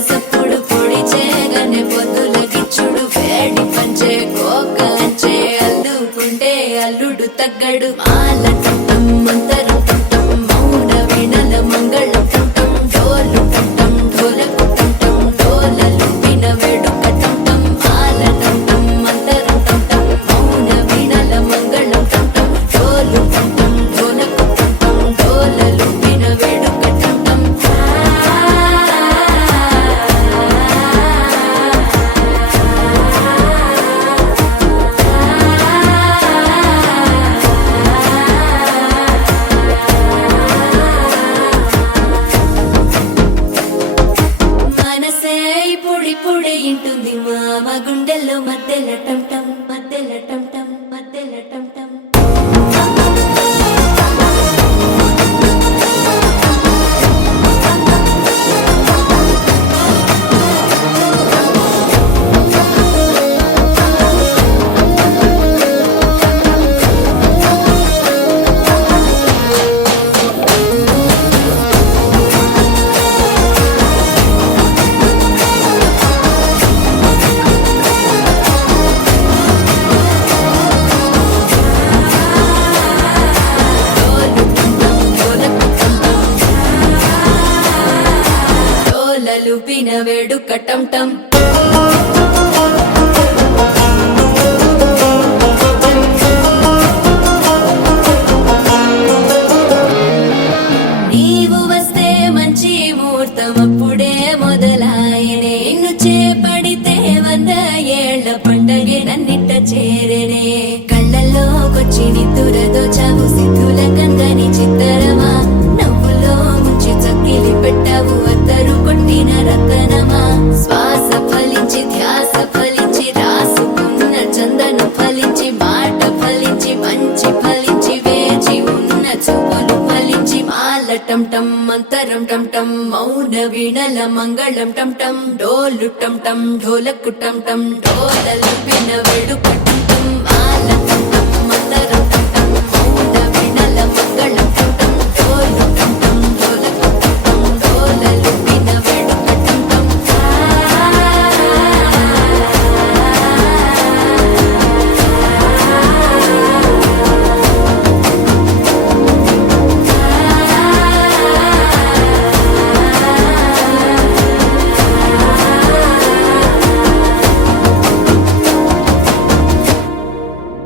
సప్పుడు పొడి చేయగానే పొద్దుల గిచ్చుడు వేడి పంచే కోక అంచే అల్లుకుంటే అల్లుడు తగ్గడు మాల టంటం మంతరం టంటం మౌన వీణల మంగళం టంటం డోలు టంటం ఢోలకు టంటం డోలలు విన వేడుక టంటం మాల టంటం మంతరం టంటం మౌన వీణల మంగళం టంటం డోలు టంటం ఢోలకు టంటం డోలలు విన వేడుక టంటం మనసే పొడి పొడి ఇంటుంది మామ గుండెల్లో మధ్యల టంటం మధ్యల టంటం మధ్యల టంటం లుపిన వేడుక టంటం నీవు వస్తే మంచి ముహూర్తం అప్పుడే మొదలాయనే నిన్ను చేపడితే 100 ఏళ్ల పండగే నన్నిట్ట చేరనే కళ్ళల్లోకొచ్చి నిద్దురదోచావు సిద్ధుల కందని చిత్తరమా నవ్వులో ముంచి చక్కిలి పెట్టావు అద్దరు కొట్టిన రతనమా శ్వాస ఫలించి ధ్యాస ఫలించి రాసుకున్న చందనం ఫలించి మాట ఫలించి మంచి ఫలించి వేచి ఉన్న చూపులు ఫలించి మాల టంటం మంతరం టంటం మౌన వీణల మంగళం టంటం డోలు టంటం ఢోలకు టంటం డోలలు విన వేడుక టంటం మాల టంటం మంతరం